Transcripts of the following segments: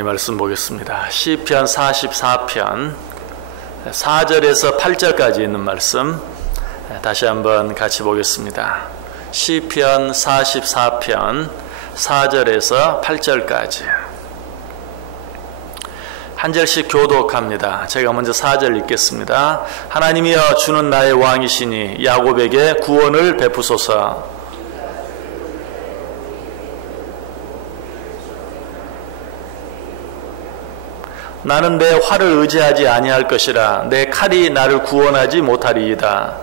하나님 말씀 보겠습니다. 시편 44편 4절에서 8절까지 있는 말씀 다시 한번 같이 보겠습니다. 시편 44편 4절에서 8절까지 한 절씩 교독합니다. 제가 먼저 4절 읽겠습니다. 하나님이여 주는 나의 왕이시니 야곱에게 구원을 베푸소서. 나는 내 활을 의지하지 아니할 것이라 내 칼이 나를 구원하지 못하리이다.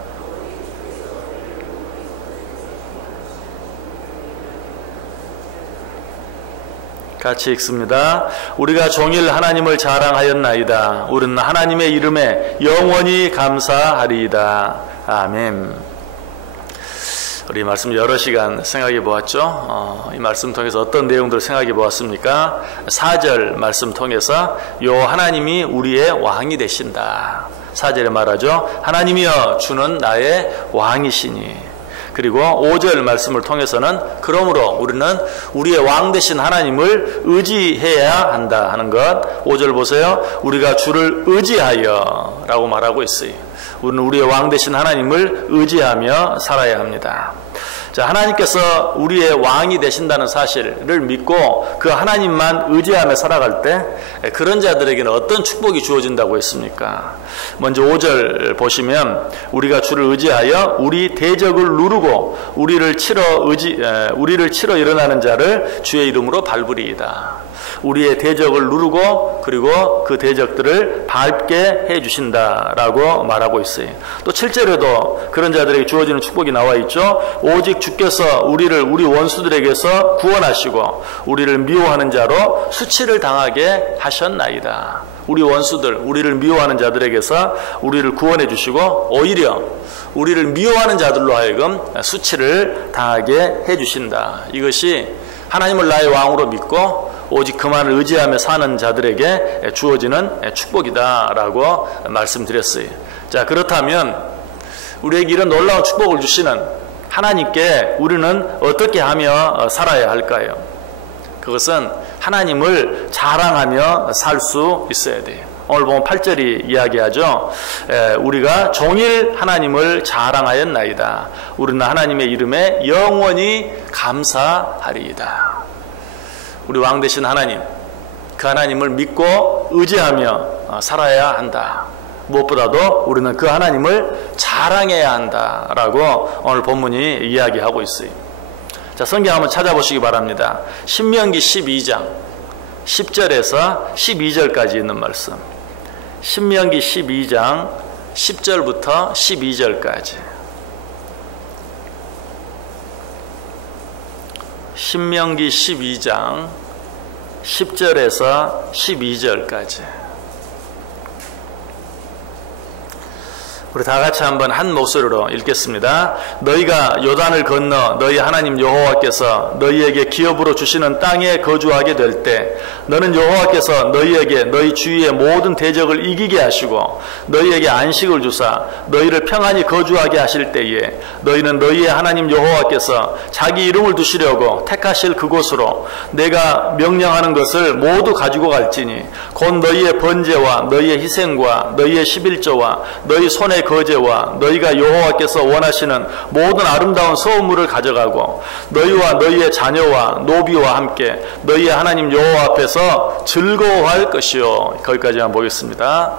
같이 읽습니다. 우리가 종일 하나님을 자랑하였나이다. 우리는 하나님의 이름에 영원히 감사하리이다. 아멘. 우리 말씀 여러 시간 생각해 보았죠. 이 말씀 통해서 어떤 내용들을 생각해 보았습니까? 4절 말씀 통해서 요 하나님이 우리의 왕이 되신다. 4절에 말하죠. 하나님이여 주는 나의 왕이시니. 그리고 5절 말씀을 통해서는 그러므로 우리는 우리의 왕 되신 하나님을 의지해야 한다 하는 것. 5절 보세요. 우리가 주를 의지하여 라고 말하고 있어요. 우리는 우리의 왕 되신 하나님을 의지하며 살아야 합니다. 자, 하나님께서 우리의 왕이 되신다는 사실을 믿고 그 하나님만 의지하며 살아갈 때 그런 자들에게는 어떤 축복이 주어진다고 했습니까? 먼저 5절 보시면 우리가 주를 의지하여 우리 대적을 누르고 우리를 치러 일어나는 자를 주의 이름으로 밟으리이다. 우리의 대적을 누르고 그리고 그 대적들을 밟게 해주신다라고 말하고 있어요. 또 7절에도 그런 자들에게 주어지는 축복이 나와 있죠. 오직 주께서 우리 원수들에게서 구원하시고 우리를 미워하는 자로 수치를 당하게 하셨나이다. 우리 원수들, 우리를 미워하는 자들에게서 우리를 구원해 주시고 오히려 우리를 미워하는 자들로 하여금 수치를 당하게 해주신다. 이것이 하나님을 나의 왕으로 믿고 오직 그만을 의지하며 사는 자들에게 주어지는 축복이다라고 말씀드렸어요. 자, 그렇다면 우리에게 이런 놀라운 축복을 주시는 하나님께 우리는 어떻게 하며 살아야 할까요? 그것은 하나님을 자랑하며 살 수 있어야 돼요. 오늘 보면 8절이 이야기하죠. 우리가 종일 하나님을 자랑하였나이다. 우리는 하나님의 이름에 영원히 감사하리이다. 우리 왕 되신 하나님, 그 하나님을 믿고 의지하며 살아야 한다. 무엇보다도 우리는 그 하나님을 자랑해야 한다라고 오늘 본문이 이야기하고 있어요. 자, 성경 한번 찾아보시기 바랍니다. 신명기 12장 10절에서 12절까지 있는 말씀. 신명기 12장 10절부터 12절까지. 신명기 12장 10절에서 12절까지. 우리 다 같이 한번 한 목소리로 읽겠습니다. 너희가 요단을 건너 너희 하나님 여호와께서 너희에게 기업으로 주시는 땅에 거주하게 될 때 너는 여호와께서 너희에게 너희 주위의 모든 대적을 이기게 하시고 너희에게 안식을 주사 너희를 평안히 거주하게 하실 때에 너희는 너희의 하나님 여호와께서 자기 이름을 두시려고 택하실 그곳으로 내가 명령하는 것을 모두 가지고 갈지니 곧 너희의 번제와 너희의 희생과 너희의 11조와 너희 손의 거제와 너희가 여호와께서 원하시는 모든 아름다운 소음물을 가져가고 너희와 너희의 자녀와 노비와 함께 너희의 하나님 여호와 앞에서 즐거워할 것이요. 거기까지만 보겠습니다.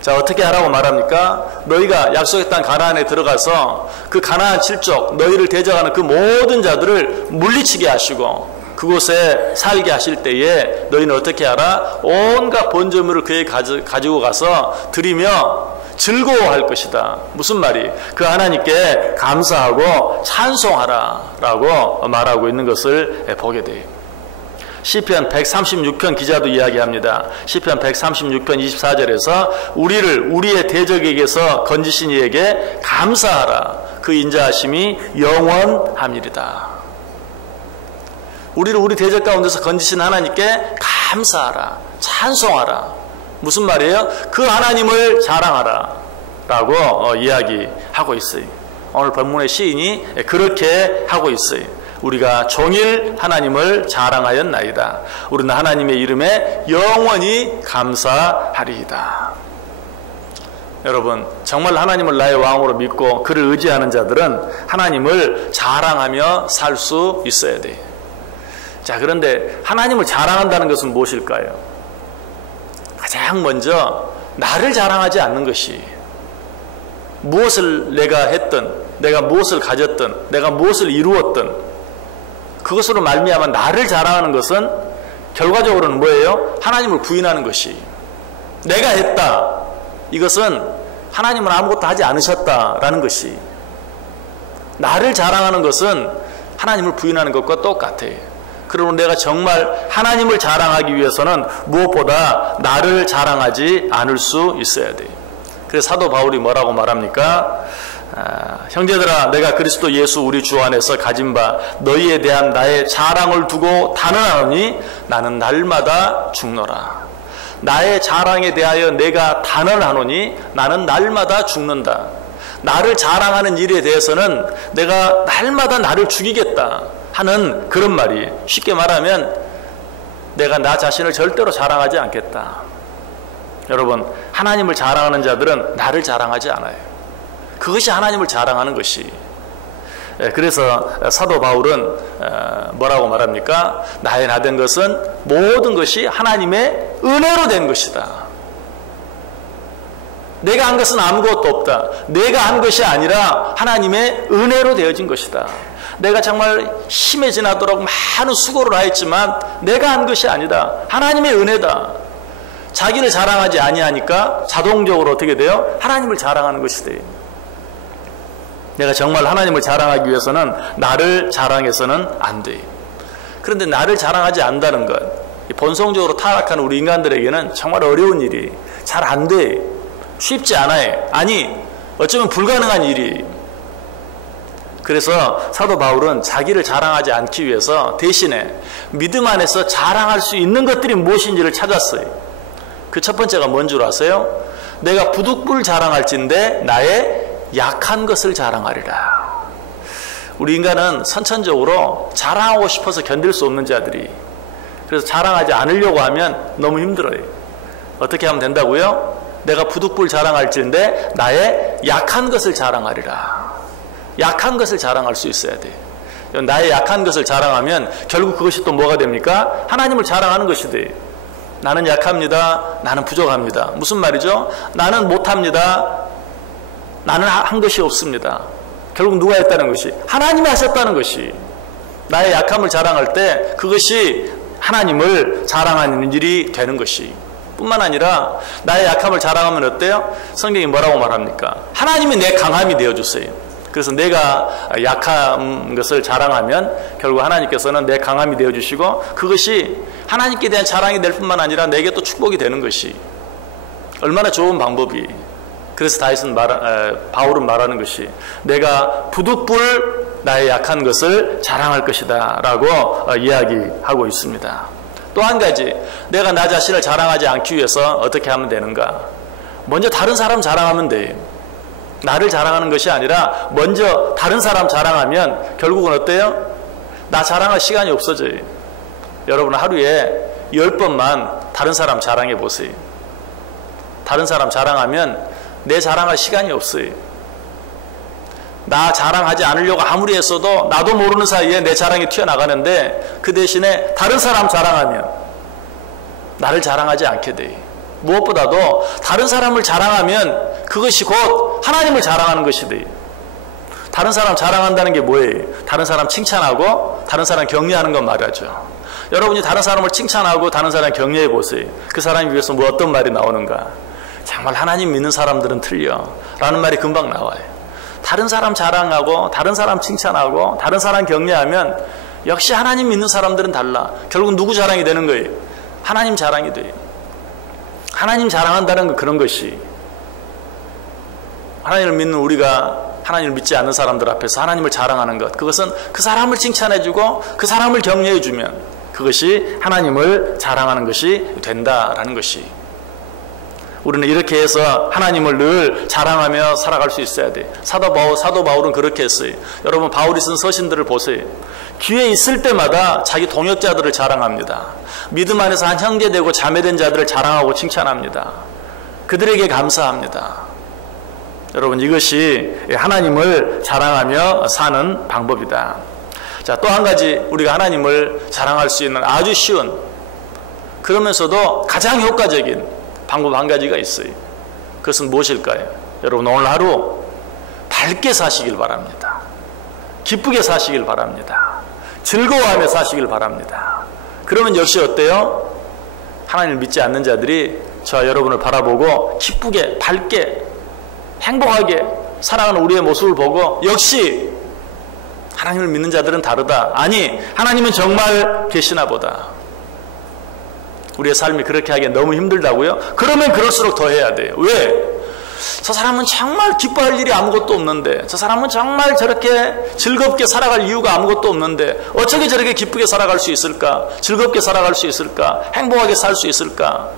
자, 어떻게 하라고 말합니까? 너희가 약속의 땅 가나안에 들어가서 그 가나안 칠족 너희를 대적하는 그 모든 자들을 물리치게 하시고 그곳에 살게 하실 때에 너희는 어떻게 하라? 온갖 번제물을 그에게 가지고 가서 드리며 즐거워할 것이다. 무슨 말이? 그 하나님께 감사하고 찬송하라 라고 말하고 있는 것을 보게 돼요. 시편 136편 기자도 이야기합니다. 시편 136편 24절에서 우리의 대적에게서 건지신 이에게 감사하라. 그 인자하심이 영원함이리다. 우리를 우리 대적 가운데서 건지신 하나님께 감사하라. 찬송하라. 무슨 말이에요? 그 하나님을 자랑하라 라고 이야기하고 있어요. 오늘 본문의 시인이 그렇게 하고 있어요. 우리가 종일 하나님을 자랑하였나이다. 우리는 하나님의 이름에 영원히 감사하리이다. 여러분, 정말 하나님을 나의 왕으로 믿고 그를 의지하는 자들은 하나님을 자랑하며 살 수 있어야 돼요. 자, 그런데 하나님을 자랑한다는 것은 무엇일까요? 가장 먼저 나를 자랑하지 않는 것이, 무엇을 내가 했든, 내가 무엇을 가졌든, 내가 무엇을 이루었든 그것으로 말미암아 나를 자랑하는 것은 결과적으로는 뭐예요? 하나님을 부인하는 것이. 내가 했다, 이것은 하나님은 아무것도 하지 않으셨다라는 것이. 나를 자랑하는 것은 하나님을 부인하는 것과 똑같아요. 그러므로 내가 정말 하나님을 자랑하기 위해서는 무엇보다 나를 자랑하지 않을 수 있어야 돼요. 그래서 사도 바울이 뭐라고 말합니까? 형제들아, 내가 그리스도 예수 우리 주 안에서 가진 바 너희에 대한 나의 자랑을 두고 단언하노니 나는 날마다 죽노라. 나의 자랑에 대하여 내가 단언하노니 나는 날마다 죽는다. 나를 자랑하는 일에 대해서는 내가 날마다 나를 죽이겠다 하는 그런 말이, 쉽게 말하면 내가 나 자신을 절대로 자랑하지 않겠다. 여러분, 하나님을 자랑하는 자들은 나를 자랑하지 않아요. 그것이 하나님을 자랑하는 것이. 그래서 사도 바울은 뭐라고 말합니까? 나의 나 된 것은 모든 것이 하나님의 은혜로 된 것이다. 내가 한 것은 아무것도 없다. 내가 한 것이 아니라 하나님의 은혜로 되어진 것이다. 내가 정말 힘에 지나도록 많은 수고를 하였지만 내가 한 것이 아니다. 하나님의 은혜다. 자기를 자랑하지 아니하니까 자동적으로 어떻게 돼요? 하나님을 자랑하는 것이 돼요. 내가 정말 하나님을 자랑하기 위해서는 나를 자랑해서는 안 돼요. 그런데 나를 자랑하지 않는다는 것, 본성적으로 타락한 우리 인간들에게는 정말 어려운 일이, 잘 안 돼. 쉽지 않아요. 아니, 어쩌면 불가능한 일이. 그래서 사도 바울은 자기를 자랑하지 않기 위해서 대신에 믿음 안에서 자랑할 수 있는 것들이 무엇인지를 찾았어요. 그 첫 번째가 뭔 줄 아세요? 내가 부득불 자랑할진대 나의 약한 것을 자랑하리라. 우리 인간은 선천적으로 자랑하고 싶어서 견딜 수 없는 자들이, 그래서 자랑하지 않으려고 하면 너무 힘들어요. 어떻게 하면 된다고요? 내가 부득불 자랑할진대 나의 약한 것을 자랑하리라. 약한 것을 자랑할 수 있어야 돼. 나의 약한 것을 자랑하면 결국 그것이 또 뭐가 됩니까? 하나님을 자랑하는 것이 돼. 나는 약합니다. 나는 부족합니다. 무슨 말이죠? 나는 못합니다. 나는 한 것이 없습니다. 결국 누가 했다는 것이? 하나님이 하셨다는 것이. 나의 약함을 자랑할 때 그것이 하나님을 자랑하는 일이 되는 것이. 뿐만 아니라 나의 약함을 자랑하면 어때요? 성경이 뭐라고 말합니까? 하나님이 내 강함이 되어주세요. 그래서 내가 약한 것을 자랑하면 결국 하나님께서는 내 강함이 되어주시고 그것이 하나님께 대한 자랑이 될 뿐만 아니라 내게 또 축복이 되는 것이. 얼마나 좋은 방법이. 그래서 바울은 말하는 것이 내가 부득불 나의 약한 것을 자랑할 것이다 라고 이야기하고 있습니다. 또 한 가지, 내가 나 자신을 자랑하지 않기 위해서 어떻게 하면 되는가? 먼저 다른 사람 자랑하면 돼. 나를 자랑하는 것이 아니라 먼저 다른 사람 자랑하면 결국은 어때요? 나 자랑할 시간이 없어져요. 여러분 하루에 10번만 다른 사람 자랑해 보세요. 다른 사람 자랑하면 내 자랑할 시간이 없어요. 나 자랑하지 않으려고 아무리 했어도 나도 모르는 사이에 내 자랑이 튀어나가는데 그 대신에 다른 사람 자랑하면 나를 자랑하지 않게 돼요. 무엇보다도 다른 사람을 자랑하면 그것이 곧 하나님을 자랑하는 것이 돼요. 다른 사람 자랑한다는 게 뭐예요? 다른 사람 칭찬하고 다른 사람 격려하는 건 말이죠. 여러분이 다른 사람을 칭찬하고 다른 사람 격려해 보세요. 그 사람이 위해서 뭐 어떤 말이 나오는가? 정말 하나님 믿는 사람들은 틀려 라는 말이 금방 나와요. 다른 사람 자랑하고 다른 사람 칭찬하고 다른 사람 격려하면 역시 하나님 믿는 사람들은 달라. 결국 누구 자랑이 되는 거예요? 하나님 자랑이 돼요. 하나님 자랑한다는 건 그런 것이, 하나님을 믿는 우리가 하나님을 믿지 않는 사람들 앞에서 하나님을 자랑하는 것, 그것은 그 사람을 칭찬해주고 그 사람을 격려해주면 그것이 하나님을 자랑하는 것이 된다라는 것이. 우리는 이렇게 해서 하나님을 늘 자랑하며 살아갈 수 있어야 돼. 사도 바울은 그렇게 했어요. 여러분 바울이 쓴 서신들을 보세요. 기회 있을 때마다 자기 동역자들을 자랑합니다. 믿음 안에서 한 형제되고 자매된 자들을 자랑하고 칭찬합니다. 그들에게 감사합니다. 여러분, 이것이 하나님을 자랑하며 사는 방법이다. 자, 또 한 가지 우리가 하나님을 자랑할 수 있는 아주 쉬운, 그러면서도 가장 효과적인 방법 한 가지가 있어요. 그것은 무엇일까요? 여러분, 오늘 하루 밝게 사시길 바랍니다. 기쁘게 사시길 바랍니다. 즐거워하며 사시길 바랍니다. 그러면 역시 어때요? 하나님을 믿지 않는 자들이 저와 여러분을 바라보고 기쁘게, 밝게, 행복하게 살아가는 우리의 모습을 보고 역시 하나님을 믿는 자들은 다르다. 아니, 하나님은 정말 계시나 보다. 우리의 삶이 그렇게 하기엔 너무 힘들다고요? 그러면 그럴수록 더 해야 돼요. 왜? 저 사람은 정말 기뻐할 일이 아무것도 없는데, 저 사람은 정말 저렇게 즐겁게 살아갈 이유가 아무것도 없는데 어떻게 저렇게 기쁘게 살아갈 수 있을까? 즐겁게 살아갈 수 있을까? 행복하게 살 수 있을까?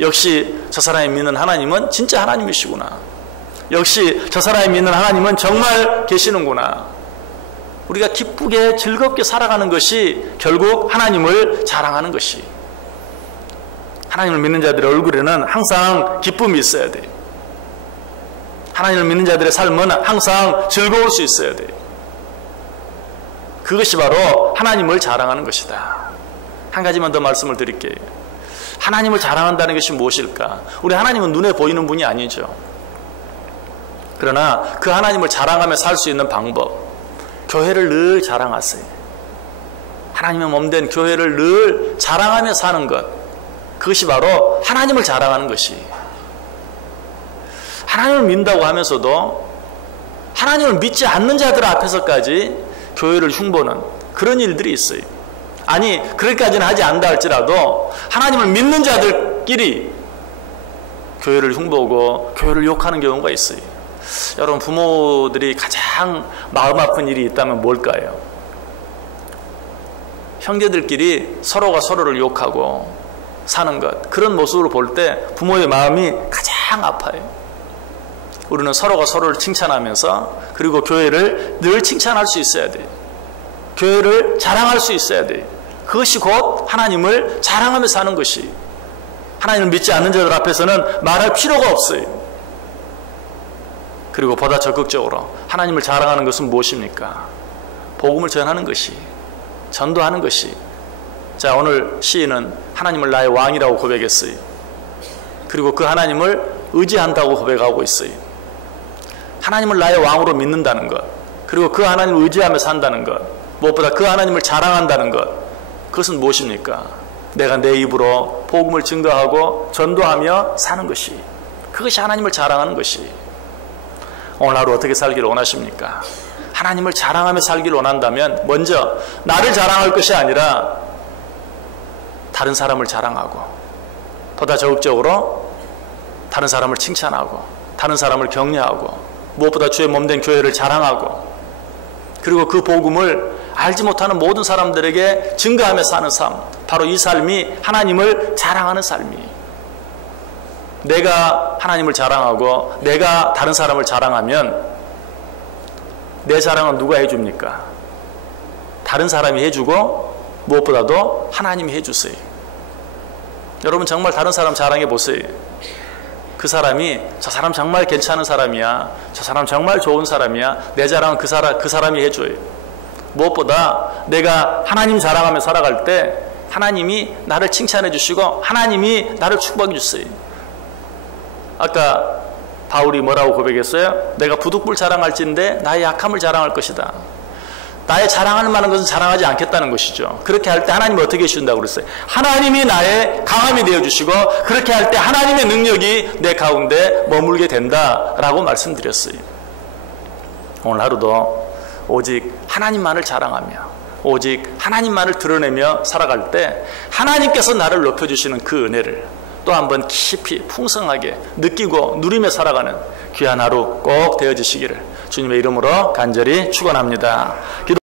역시 저 사람이 믿는 하나님은 진짜 하나님이시구나. 역시 저 사람이 믿는 하나님은 정말 계시는구나. 우리가 기쁘게 즐겁게 살아가는 것이 결국 하나님을 자랑하는 것이. 하나님을 믿는 자들의 얼굴에는 항상 기쁨이 있어야 돼요. 하나님을 믿는 자들의 삶은 항상 즐거울 수 있어야 돼요. 그것이 바로 하나님을 자랑하는 것이다. 한 가지만 더 말씀을 드릴게요. 하나님을 자랑한다는 것이 무엇일까? 우리 하나님은 눈에 보이는 분이 아니죠. 그러나 그 하나님을 자랑하며 살 수 있는 방법, 교회를 늘 자랑하세요. 하나님의 몸된 교회를 늘 자랑하며 사는 것, 그것이 바로 하나님을 자랑하는 것이. 하나님을 믿는다고 하면서도 하나님을 믿지 않는 자들 앞에서까지 교회를 흉보는 그런 일들이 있어요. 아니, 그렇게까지는 하지 않는다 할지라도 하나님을 믿는 자들끼리 교회를 흉보고 교회를 욕하는 경우가 있어요. 여러분, 부모들이 가장 마음 아픈 일이 있다면 뭘까요? 형제들끼리 서로가 서로를 욕하고 사는 것, 그런 모습을 볼 때 부모의 마음이 가장 아파요. 우리는 서로가 서로를 칭찬하면서, 그리고 교회를 늘 칭찬할 수 있어야 돼요. 교회를 자랑할 수 있어야 돼요. 그것이 곧 하나님을 자랑하며 사는 것이. 하나님을 믿지 않는 자들 앞에서는 말할 필요가 없어요. 그리고 보다 적극적으로 하나님을 자랑하는 것은 무엇입니까? 복음을 전하는 것이, 전도하는 것이. 자, 오늘 시인은 하나님을 나의 왕이라고 고백했어요. 그리고 그 하나님을 의지한다고 고백하고 있어요. 하나님을 나의 왕으로 믿는다는 것, 그리고 그 하나님을 의지하며 산다는 것, 무엇보다 그 하나님을 자랑한다는 것, 그것은 무엇입니까? 내가 내 입으로 복음을 증거하고 전도하며 사는 것이, 그것이 하나님을 자랑하는 것이. 오늘 하루 어떻게 살기를 원하십니까? 하나님을 자랑하며 살기를 원한다면 먼저 나를 자랑할 것이 아니라 다른 사람을 자랑하고, 보다 적극적으로 다른 사람을 칭찬하고, 다른 사람을 격려하고, 무엇보다 주의 몸된 교회를 자랑하고, 그리고 그 복음을 알지 못하는 모든 사람들에게 증거하며 사는 삶, 바로 이 삶이 하나님을 자랑하는 삶이에요. 내가 하나님을 자랑하고 내가 다른 사람을 자랑하면 내 자랑은 누가 해줍니까? 다른 사람이 해주고, 무엇보다도 하나님이 해주세요. 여러분, 정말 다른 사람 자랑해 보세요. 그 사람이 저 사람 정말 괜찮은 사람이야, 저 사람 정말 좋은 사람이야, 내 자랑은 그 사람이 해줘요. 무엇보다 내가 하나님 자랑하며 살아갈 때 하나님이 나를 칭찬해 주시고 하나님이 나를 축복해 주세요. 아까 바울이 뭐라고 고백했어요? 내가 부득불 자랑할진대 나의 약함을 자랑할 것이다. 나의 자랑할 만한 것은 자랑하지 않겠다는 것이죠. 그렇게 할 때 하나님이 어떻게 해주신다고 그랬어요? 하나님이 나의 강함이 되어주시고, 그렇게 할 때 하나님의 능력이 내 가운데 머물게 된다라고 말씀드렸어요. 오늘 하루도 오직 하나님만을 자랑하며 오직 하나님만을 드러내며 살아갈 때 하나님께서 나를 높여주시는 그 은혜를 또 한번 깊이 풍성하게 느끼고 누리며 살아가는 귀한 하루 꼭 되어지시기를 주님의 이름으로 간절히 축원합니다.